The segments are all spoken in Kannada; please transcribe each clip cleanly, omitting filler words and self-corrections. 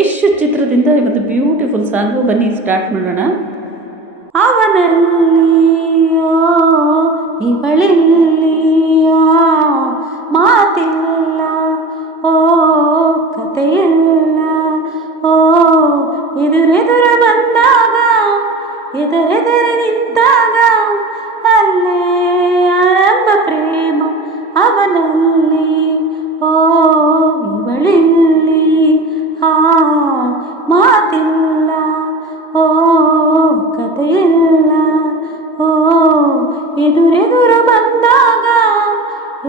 ಇಶ್ ಚಿತ್ರದಿಂದ ಇವತ್ತು ಬ್ಯೂಟಿಫುಲ್ ಸಾಂಗು, ಬನ್ನಿ ಸ್ಟಾರ್ಟ್ ಮಾಡೋಣ. ಅವನಲ್ಲಿಯೋ ಇವಳಿಲ್ಲಿಯೋ ಮಾತಿಲ್ಲ, ಓ ಕಥೆಯಿಲ್ಲ, ಓ ಎದುರೆದುರು ಬಂದಾಗ, ಎದುರೆದುರು ನಿಂತಾಗ, ಅಲ್ಲೇ ಆರಂಭ ಪ್ರೇಮ ಅವನಲ್ಲಿ, ಓ ಇವಳಿಲ್ಲಿ ಆ ಮಾತಿಲ್ಲ, ಓ ಕಥೆಯಿಲ್ಲ, ಓ ಎದುರೆದುರು ಬಂದಾಗ,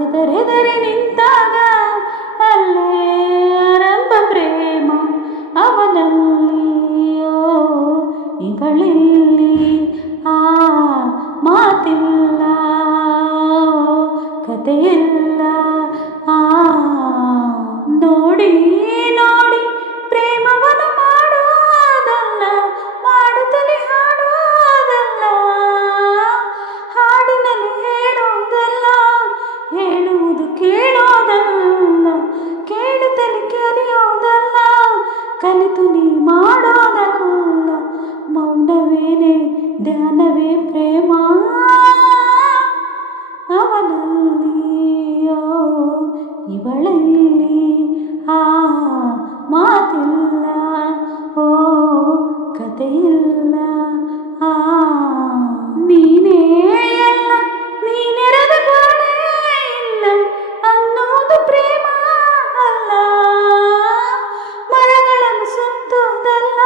ಎದುರೆದುರು ನಿಂತಾಗ, ಅಲ್ಲೇ ಆರಂಭ ಪ್ರೇಮ ಅವನಲ್ಲಿ, ಓ ಇವಳಿಲ್ಲಿ ಆ ಮಾತಿಲ್ಲ, ಕಥೆಯಿಲ್ಲ. ನೋಡಿ ನೋಡಿ ಪ್ರೇಮವನ್ನು ಮಾಡೋದಲ್ಲ, ಮಾಡುತ್ತಲೇ ಹಾಡೋದಲ್ಲ, ಹಾಡಿನಲ್ಲಿ ಹೇಳೋದಲ್ಲ, ಹೇಳುವುದು ಕೇಳೋದಲ್ಲ, ಕೇಳುತ್ತಲೇ ಕಲಿಯೋದಲ್ಲ, ಕಲಿತು ನೀ ಮಾಡೋದಲ್ಲ, ಮೌನವೇನೆ ಧ್ಯಾನವೇ ಪ್ರೇಮ ಅವನಲ್ಲಿಯೋ ಇವಳಲ್ಲಿ ಆ ಮಾತಿಲ್ಲ, ಓ ಕಥೆಯಿಲ್ಲ. ನೀನೇ ಎಲ್ಲ, ನೀನೆರೆದ ಗಾಳಿ ಇಲ್ಲ ಅನ್ನೋದು ಪ್ರೇಮ ಅಲ್ಲ, ಮರಗಳನ್ನು ಸುತ್ತೋದಲ್ಲ,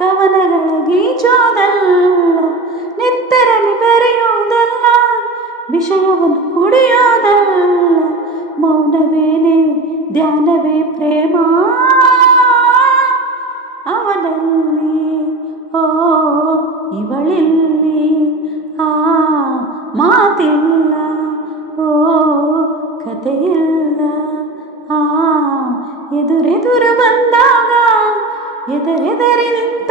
ಕವನಗಳ ಗೀಚೋದಲ್ಲ, ನೆತ್ತರಲ್ಲಿ ಬೆರೆಯೋದಲ್ಲ, ವಿಷಯವನ್ನು ಕುಡಿಯೋದಲ್ಲ, ಮೌನವೇನೆ ಧ್ಯಾನವೇ ಪ್ರೇಮ ಅವನಲ್ಲಿ, ಓ ಇವಳಿಲ್ಲಿ ಆ ಮಾತಿಲ್ಲ, ಓ ಕಥೆಯಿಲ್ಲ. ಎದುರೆದುರು ಬಂದಾಗ, ಎದುರೆದುರು ನಿಂತ